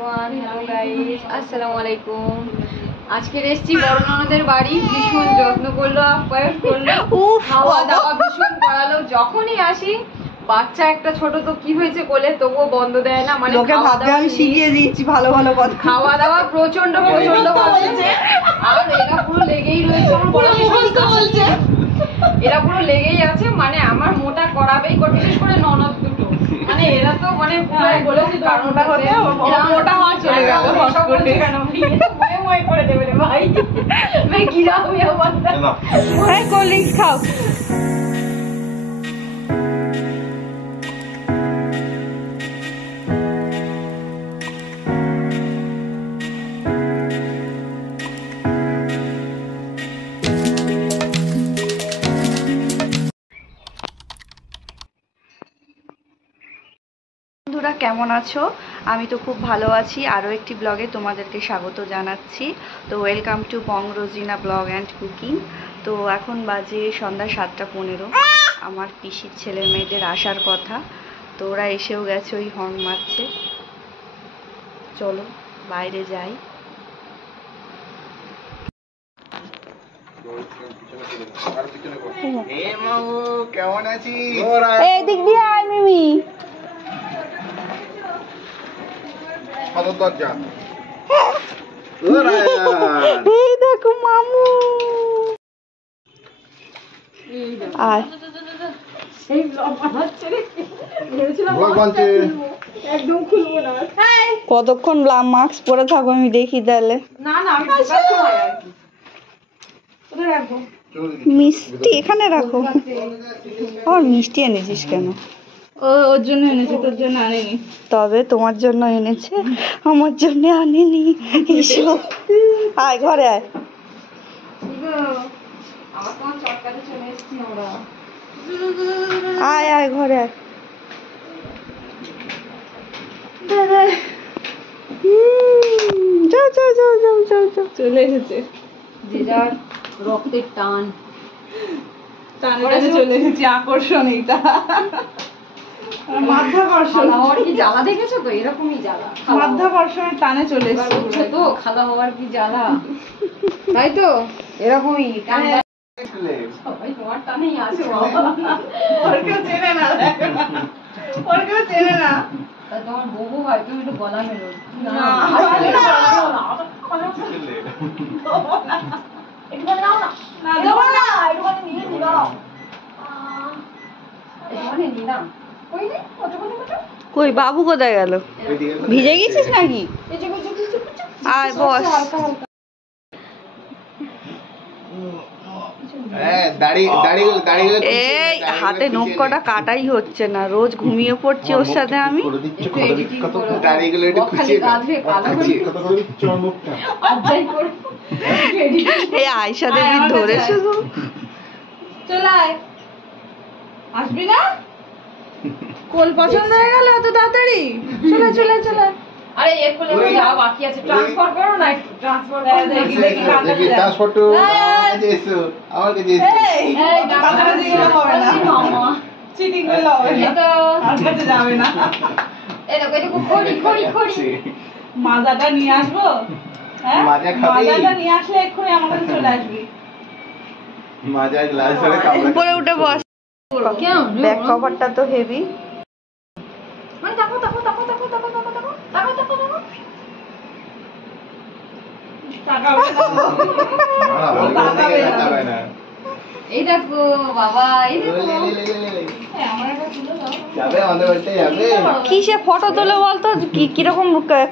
Everyone, hello guys, আসসালামু আলাইকুম। আজকে এসেছি বড় ননদের বাড়ি। ভীষণ যত্ন করলো, আপ্যায়ন করলো, খাওয়া দাওয়া ভীষণ করালো। যখনই আসি বাচ্চা একটা ছোট তো কি হয়েছে কোলে, তবুও বন্ধ দেয় না। মানে আমি শিখিয়ে দিয়েছি ভালো ভালো কথা। খাওয়া দাওয়া প্রচন্ড প্রচন্ড বলছে, আর এরা পুরো লেগেই রয়েছে। আমার বড় বলছে এরা পুরো লেগেই আছে, মানে আমার মোটা করাবেই করবে, বিশেষ করে ননদ দুটো। মানে এরা তো মানে বলেছে কারণটা হতে মোটা হওয়া চলে গেল, সব বলছে কেন ময়ে ময়ে করে দেবে রে ভাই। मैं गिरा हुआ बंदा है। कोल्ड ड्रिंक्स खाओ। বন্ধুরা কেমন আছো? আমি তো খুব ভালো আছি। আরও একটি ব্লগে তোমাদেরকে স্বাগত জানাচ্ছি। তো welcome to Bong Rozina blog and cooking. তো এখন বাজে সন্ধ্যা 7:15। আমার পিসির ছেলে মেয়েদের আসার কথা, তো ওরা এসেও গেছে, ওই হর্ন মারছে। চলো বাইরে যাই। কেমন আছিস? এদিক দিয়ে আয় মিমি। এই দেখো মামু। আয় কতক্ষণ মাস্ক পরে থাকো আমি দেখি তাহলে। মিষ্টি এখানে রাখো। আর মিষ্টি এনেছিস কেন? ওর জন্য এনেছি, তোর জন্য আনেনি। তবে তোমার জন্য এনেছে, আমার জন্য আনেনি। এসো আয় ঘরে আয়। আয় আয় ঘরে আয়। যাও যাও যাও যাও যাও যাও। চলে এসেছে যে যার রক্তের টান টানে চলে এসেছি। আকর্ষণ এইটা মাধ্যাকর্ষণ। খাওয়া হওয়ার কি জ্বালা দেখেছো তো? এরকমই জ্বালা, মাধ্যাকর্ষণের টানে চলে এসেছে তো। খাওয়া হওয়ার কি জ্বালা, তাই তো? এরকমই টান। সবাই তোমার টানেই আছে। ওর কেউ চেনে না, ওর কেউ চেনে না। তোমার বউ হয়, তুমি একটু গলা মেলো। কই বাবু কোথায় গেল? ভিজে গেছিস নাকি? আয় বস। এই হাতে নখ কটা কাটাই হচ্ছে না, রোজ ঘুমিয়ে পড়ছি ওর সাথে আমি। এই আয়শা দেবী ধরে শুধু চলায় আসবি না? কোল পছন্দ হয়ে গেল এত তাড়াতাড়ি? চলে চলে চলে। আরে এর কোলে যাওয়া বাকি আছে, ট্রান্সফার করো না একটু। ট্রান্সফার করো দেখি ট্রান্সফার তো এসো আমার কাছে এসো। এই কাটাটা দিয়ে হবে না মামা, চিটিং করলে হবে না তো, আর কাছে যাবে না। এই দেখো এটা খড়ি খড়ি খড়ি মাজাটা নিয়ে আসবো। হ্যাঁ মাজাটা নিয়ে আসলে এক্ষুনি আমার কাছে চলে আসবি। মাজার গ্লাস ধরে কামড়া উপরে উঠে বস। ব্যাক কভারটা তো হেভি। মানে দেখো দেখো দেখো দেখো দেখো দেখো দেখো দেখো দেখো দেখো তাকাবে না। এই দেখো বাবা, এই দেখো আমার একটা তুলে দাও। যাবে আমাদের বাড়িতে যাবে। কিসে ফটো তোলে বলতো? কিরকম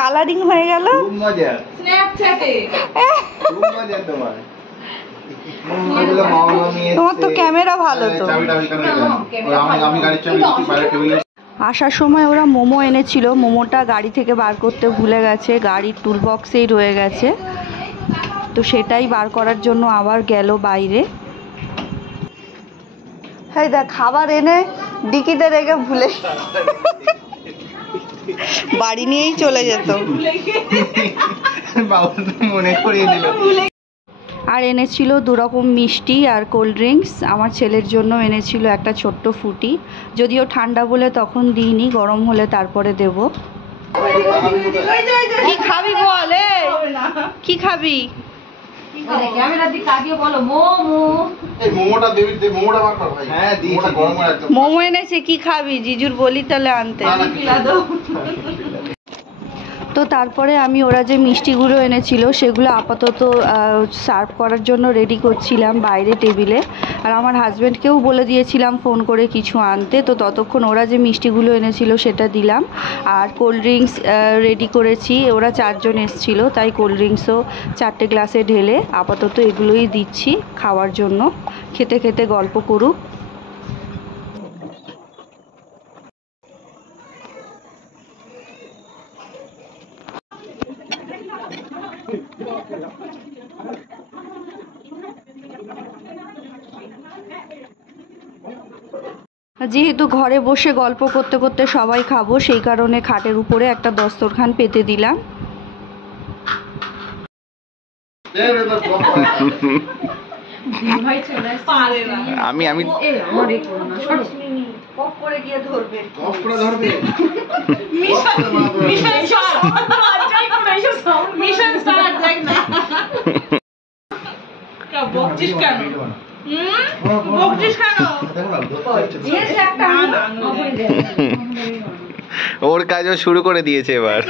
কালারিং হয়ে গেল? খুব মজা। স্ন্যাপচ্যাটে খুব মজা তোমার। তোমার তো ক্যামেরা ভালো তো। আসার সময় ওরা মোমো এনেছিল, মোমোটা গাড়ি থেকে বার করতে ভুলে গেছে, গাড়ির টুল বক্সেই রয়ে গেছে। তো সেটাই বার করার জন্য আবার গেল বাইরে। হ্যাঁ দেখ খাবার এনে ডিকিতে রেখে ভুলে বাড়ি নিয়েই চলে যেত। মনে করিয়ে দিল। আর এনেছিল 2 রকম মিষ্টি আর কোল্ড ড্রিঙ্কস। আমার ছেলের জন্য এনেছিল একটা ছোট্ট ফুটি, যদিও ঠান্ডা বলে তখন দিইনি, গরম হলে তারপরে দেব। কি খাবি? ক্যামেরার দিকে তাকিয়ে বলো মোমো। এই মোমোটা দেবি, মোমোটা বার কর ভাই। হ্যাঁ দিয়েছি, মোমোটা গরম করে একদম। মোমো এনেছে, কি খাবি? জিজুর বলি তাহলে আনতে। তো তারপরে আমি ওরা যে মিষ্টিগুলো এনেছিল সেগুলো আপাতত সার্ভ করার জন্য রেডি করছিলাম বাইরে টেবিলে। আর আমার হাজব্যান্ডকেও বলে দিয়েছিলাম ফোন করে কিছু আনতে। তো ততক্ষণ ওরা যে মিষ্টিগুলো এনেছিল সেটা দিলাম। আর কোল্ড ড্রিঙ্কস রেডি করেছি, ওরা 4 জন এসেছিল, তাই কোল্ড ড্রিঙ্কসও 4টে গ্লাসে ঢেলে আপাতত এগুলোই দিচ্ছি খাওয়ার জন্য। খেতে খেতে গল্প করুক। যেহেতু ঘরে বসে গল্প করতে করতে সবাই খাবো, সেই কারণে খাটের উপরে একটা দস্তরখান পেতে দিলাম। আমি ওর কাজও শুরু করে দিয়েছে এবার।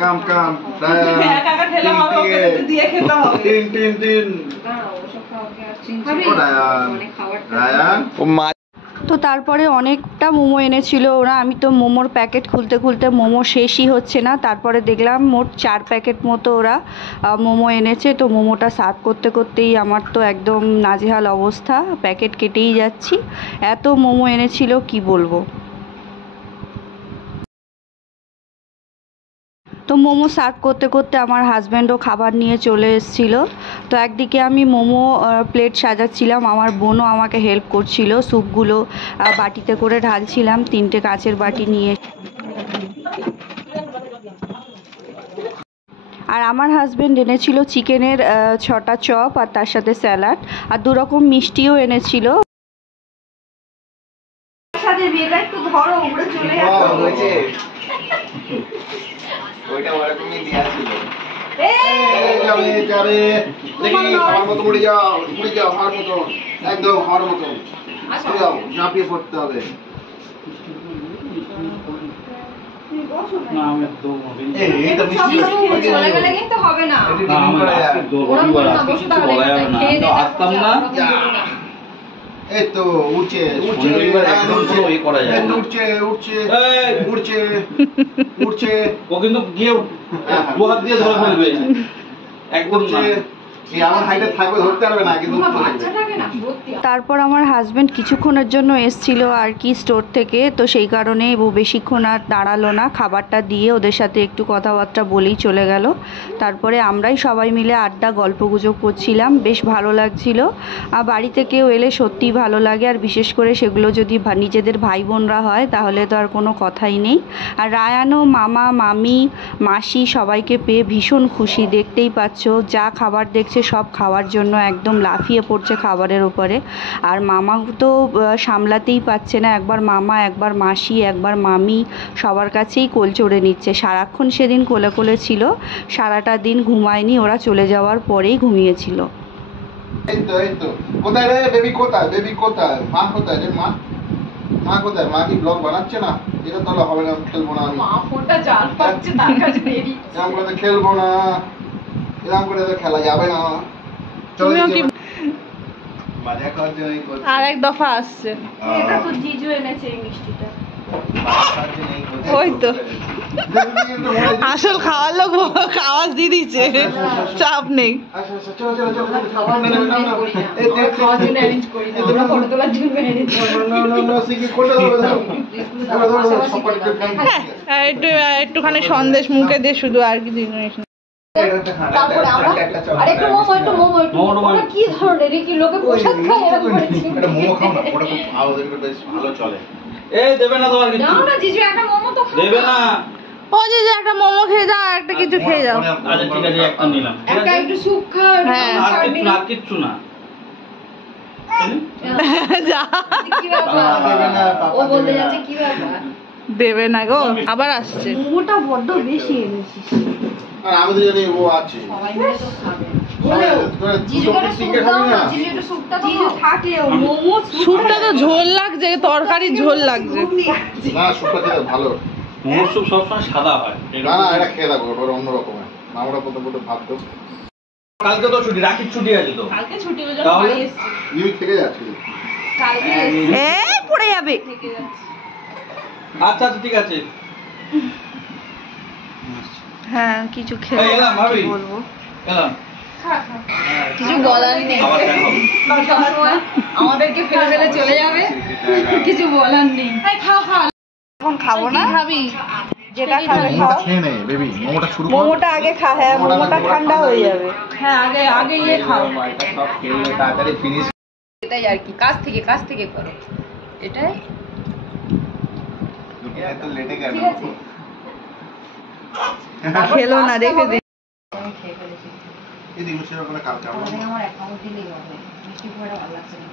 কাম কাম তো তারপরে অনেকটা মোমো এনেছিল ওরা। আমি তো মোমোর প্যাকেট খুলতে খুলতে মোমো শেষই হচ্ছে না। তারপরে দেখলাম মোট 4 প্যাকেট মতো ওরা মোমো এনেছে। তো মোমোটা সার্ভ করতে করতেই আমার তো একদম নাজেহাল অবস্থা, প্যাকেট কেটেই যাচ্ছি, এত মোমো এনেছিল কি বলবো। তো মোমো সার্ভ করতে করতে আমার হাজব্যান্ডও খাবার নিয়ে চলে এসেছিলো। তো একদিকে আমি মোমো প্লেট সাজাচ্ছিলাম, আমার বোনও আমাকে হেল্প করছিল, স্যুপগুলো বাটিতে করে ঢালছিলাম, 3টে কাচের বাটি নিয়ে। আর আমার হাজব্যান্ড এনেছিল চিকেনের 6টা চপ আর তার সাথে স্যালাড, আর 2 রকম মিষ্টিও এনেছিল। একটু ধরো, উড়ে চলে যাচ্ছে। ওইটা ওরকমই দেয়া ছিল। যাবে যাবে দেখি আমার মতো উড়ে যাও হওয়ার মতো, একদম হওয়ার মতো চলে যাও, ঝাঁপিয়ে পড়তে হবে। চলে গেলে কিন্তু হবে না। এই তো উঠছে উঠছে উঠছে ও কিন্তু গিয়ে দু হাত দিয়ে ধরে ফেলবে একদম। আমার হাইটে থাকবে, ধরতে পারবে না কিন্তু। তারপর আমার হাজব্যান্ড কিছুক্ষণের জন্য এসছিল আর কি স্টোর থেকে, তো সেই কারণে ও বেশিক্ষণ আর দাঁড়ালো না, খাবারটা দিয়ে ওদের সাথে একটু কথাবার্তা বলেই চলে গেল। তারপরে আমরাই সবাই মিলে আড্ডা গল্পগুজব করছিলাম, বেশ ভালো লাগছিল। আর বাড়িতে কেউ এলে সত্যিই ভালো লাগে, আর বিশেষ করে সেগুলো যদি নিজেদের ভাই বোনরা হয় তাহলে তো আর কোনো কথাই নেই। আর রায়ানও মামা মামি মাসি সবাইকে পেয়ে ভীষণ খুশি, দেখতেই পাচ্ছ যা খাবার দেখছে সব খাওয়ার জন্য একদম লাফিয়ে পড়ছে খাবারের উপরে। আর মামা তো সামলাতেই পারছে না, একবার মামা একবার মাসি একবার মামি সবার কাছেই কোল চড়ে নিচ্ছে। সারাক্ষণ সেদিন কোলে কোলে ছিল, সারাটা দিন ঘুমায়নি, ওরা চলে যাওয়ার পরেই ঘুমিয়েছিল। এই তো কোথায় রে বেবি, কোথায় বেবি, কোথায় মা, কোথায় রে মা, মা কোথায়? মা কি ব্লগ বানাচ্ছে না? এটা তাহলে হবে না, খেলবো না আমি। মা ফোনটা জাল পাচ্ছে, তার কাছে দেরি। এরকম করে তো খেলবো না, এরকম করে তো খেলা যাবে না। চলো মজা খাওয়ার জন্য আর এক দফা আসছে। এটা তো জিজু এনেছে এই মিষ্টিটা। ওই তো আসল খাওয়ার লোক আওয়াজ দিয়ে দিচ্ছে, চাপ নেই। একটুখানি সন্দেশ মুখে দিয়ে শুধু, আর কি জিনিস না। তারপরে আমরা আরেকটু মোমো, একটু মোমো, একটু মোমো। কি ধরনের কি লোকে প্রসাদ খায় এরকম করেছি? এটা মোমো খাও না, ওটা খুব বেশ ভালো চলে। এই দেবে না তোমার কিছু? নাও না জিজু, একটা মোমো তো খাও। দেবে না? ও জিজু একটা মোমো খেয়ে যাও, আর একটা কিছু খেয়ে যাও। আচ্ছা ঠিক আছে, একটা নিলাম। একটা একটু স্যুপ খাও। হ্যাঁ, আর কিচ্ছু না। যা কি ব্যাপার? ও বলতে যাচ্ছে কি ব্যাপার? দেবে না গো, আবার আসছে। মোমোটা বড্ড বেশি এনেছিস। আর আমাদের জানি ও আছে সবাই মিলে তো খাবে জিজু টিকিট হবে না জিজু একটু স্যুপটা তো জিজু থাকলেও মোমো স্যুপটা তো ঝোল লাগছে, তরকারির ঝোল লাগছে। না সুপটা খেতে ভালো মোমোর স্যুপ সবসময় সাদা হয়। না না এটা খেয়ে দেখো ওটা অন্য রকমের আমরা প্রথমত ভাবতো কালকে তো ছুটি, রাখির ছুটি আছে তো। কালকে ছুটি হয়ে তাহলে? ইউ থেকে যাচ্ছে এই পড়ে যাবে। আচ্ছা আচ্ছা ঠিক আছে। হ্যাঁ কিছু এই খেলে এলাম ভাবি। কি বলবো। এলাম। কিছু বলার নেই আবার দেখা হবে। সবসময় আমাদেরকে ফেলে ফেলে চলে যাবে, কিছু বলার নেই। এখন খাবো না, খাবি? যেটা খাবে মোমোটা খাও। খেয়ে নে বেবি মোমোটা শুরু কর মোমোটা আগে খা, হ্যাঁ মোমোটা ঠান্ডা হয়ে যাবে। হ্যাঁ আগে ইয়ে খাও। এটা সব খেয়ে তাড়াতাড়ি ফিনিশ এটাই আর কি, কাছ থেকে করো এটাই। এটা তো লেটে গেল ঠিক আছে খেলো না, রেখে দে। আমি খেয়ে ফেলেছি, এই দিন ছিল করে কালকে আমরা আমাদের আমার অ্যাকাউন্ট দিলেই হবে, মিষ্টি পোড়াটা ভালো লাগছে না।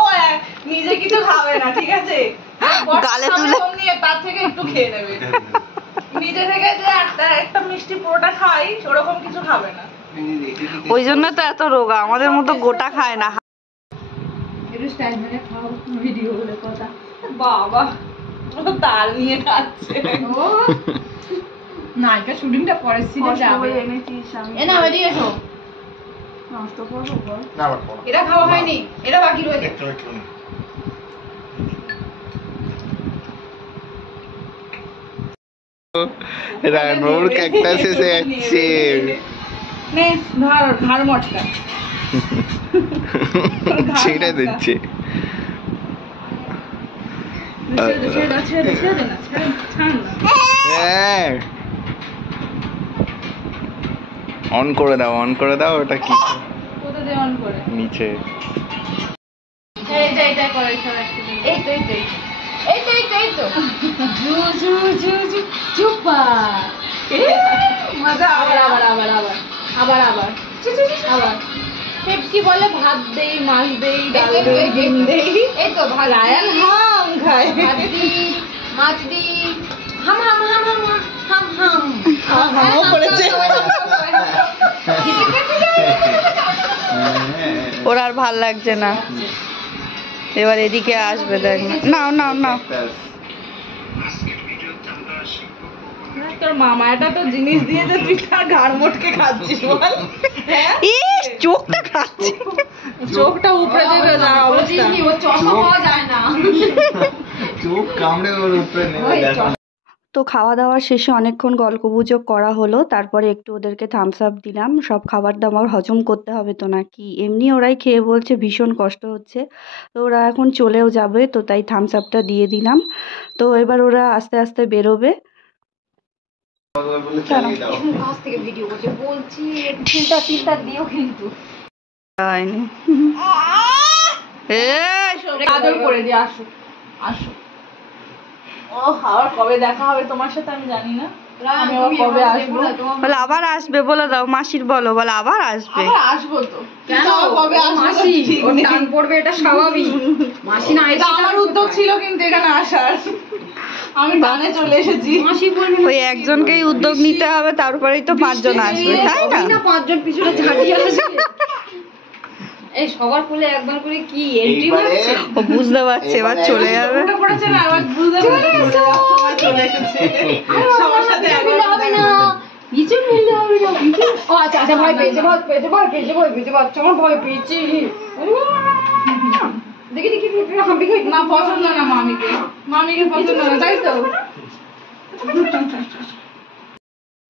ও নিজে কিছু খাবে না, ঠিক আছে? গালে তুলে নিয়ে তার থেকে একটু খেয়ে নেবে। নিজে থেকে যে একটা মিষ্টি পুরোটা খাই ওরকম কিছু খাবে না। ওই জন্য তো এত রোগা, আমাদের মতো গোটা খায় না। একটু স্টাইল মেরে খাও, ভিডিও বলে কথা। বাবা ও তো তাল নিয়ে খাচ্ছে। ও নায়িকা শুটিংটা পরের সিনে যাবে। এ না এদিকে এসো, নষ্ট করবো বল। না বাট পড়া এটা খাওয়া হয়নি, এটা বাকি রয়েছে। একটু একটু রানুর ক্যাকটাস এসে যাচ্ছে নে ঘাড় মটকা। ছেড়ে দিচ্ছে হ্যাঁ অন করে দাও ওটা কি কোথা দিয়ে অন করে? নিচে এইটা করে এই তো এই তো জু জু জু জু চুপা মজা আবার কি বলে, ভাত দেই, মাছ দেই, ডাল দেই, ডিম দেই। এই তো ভালো হাম খায়। ভাত দি মাছ দি হাম হাম হাম হাম হাম হাম হামও করেছে। ওর আর ভাল লাগছে না, এবার এদিকে আসবে, দেখ না। নাও তোর মামা এটা তো জিনিস দিয়েছে, তুই তার ঘাড় মোটকে খাচ্ছিস বল। হ্যাঁ ইস চোখটা খাচ্ছে। চোখটা উপরে দেবে না অবস্থা। ও চশমা পাওয়া যায় না। চোখ কামড়ে ওর উপরে ওই নেমে চশমা তো খাওয়া দাওয়ার শেষে অনেকক্ষণ গল্পগুজব করা হলো, তারপরে একটু ওদেরকে থামস আপ দিলাম। সব খাবার দাবার হজম করতে হবে তো নাকি, এমনি ওরাই খেয়ে বলছে ভীষণ কষ্ট হচ্ছে, তো ওরা এখন চলেও যাবে, তো তাই থামস আপটা দিয়ে দিলাম। তো এবার ওরা আস্তে আস্তে বেরোবে। বলে চালিয়ে দাও কাছ থেকে ভিডিও করছে, বলছি ফিল্টার দিও কিন্তু। হয়নি। আদর করে দিয়ে আসো আসো। ও আবার কবে দেখা হবে তোমার সাথে আমি জানি না। আমি আবার কবে আসবো? বলে আবার আসবে, বলে দাও মাসির, বলো বলে আবার আসবে। আবার আসবো তো। কেন আবার কবে আসবো? মাসি ঠিক ওর নেই। টান পড়বে, এটা স্বাভাবিক। মাসি না এটা আমার উদ্যোগ ছিল কিন্তু এখানে আসার। আমি টানে চলে এসেছি। মাসি বলবে ওই একজনকেই উদ্যোগ নিতে হবে, তারপরেই তো 5 জন আসবে, তাই না? না 5 জন পিছনে ঝাঁটিয়ে আসবে। এই সবার কোলে একবার করে কি এন্ট্রি মারছে। ও বুঝতে পারছে এবার চলে যাবে। ওটা পড়েছে না, আবার বুঝতে পারছি। চলে এসেছে। সবার সাথে মিলে একবার হবে না, নিচে মিলে হবে না। ও আচ্ছা ভয় পেয়েছে বাচ্চা আমার ভয় পেয়েছে। দেখি হাম্পি খাই না, পছন্দ না মামিকে। মামিকে পছন্দ না, তাই তো?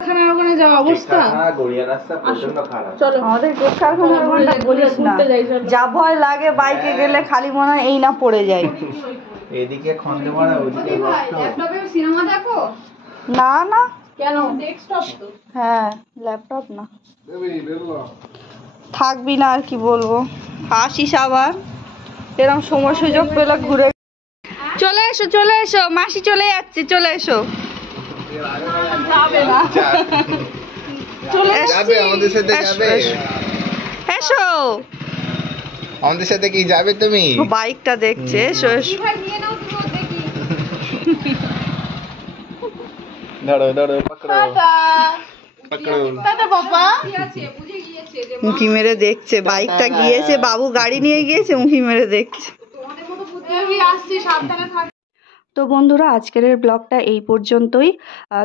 খানার ওখানে যাওয়া অবস্থা। গড়িয়া রাস্তা প্রচন্ড খারাপ চলো আমাদের গোট কারখানার ওখানটা বলিস না, ঘুরতে যাই, চলো। যা ভয় লাগে বাইকে গেলে খালি মনে হয় এই না পড়ে যায়। এদিকে খন্দে মারা ওদিকে কষ্ট ল্যাপটপে সিনেমা দেখো। না না, কেন? ডেস্কটপ তো। হ্যাঁ ল্যাপটপ না, বেবি বেরো থাকবি না আর কি বলবো। আসিস আবার, এরকম সময় সুযোগ পেলে ঘুরে। চলে এসো মাসি চলে যাচ্ছে, চলে এসো। যাবে না। চলে যাবে আমাদের সাথে যাবে এসো। আমাদের সাথে কি যাবে তুমি ও বাইকটা দেখছে, এসো এসো। ভাই নিয়ে নাও তুমি, দেখি ধরো ধরো পকড়ো টাটা পকড়ো টাটা বাবা। কি আছে বুঝে গিয়েছে যে উঁকি মেরে দেখছে, বাইকটা গিয়েছে, বাবু গাড়ি নিয়ে গিয়েছে, উঁকি মেরে দেখছে। তোমাদের মতো বুদ্ধি আমি আসছি, সাবধানে থাক। তো বন্ধুরা, আজকের ব্লগটা এই পর্যন্তই।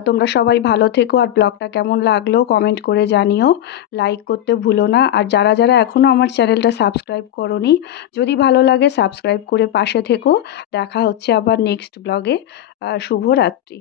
তোমরা সবাই ভালো থেকো, আর ব্লগটা কেমন লাগলো কমেন্ট করে জানিও, লাইক করতে ভুলো না। আর যারা যারা এখনও আমার চ্যানেলটা সাবস্ক্রাইব করোনি, যদি ভালো লাগে সাবস্ক্রাইব করে পাশে থেকো। দেখা হচ্ছে আবার নেক্সট ব্লগে। শুভরাত্রি।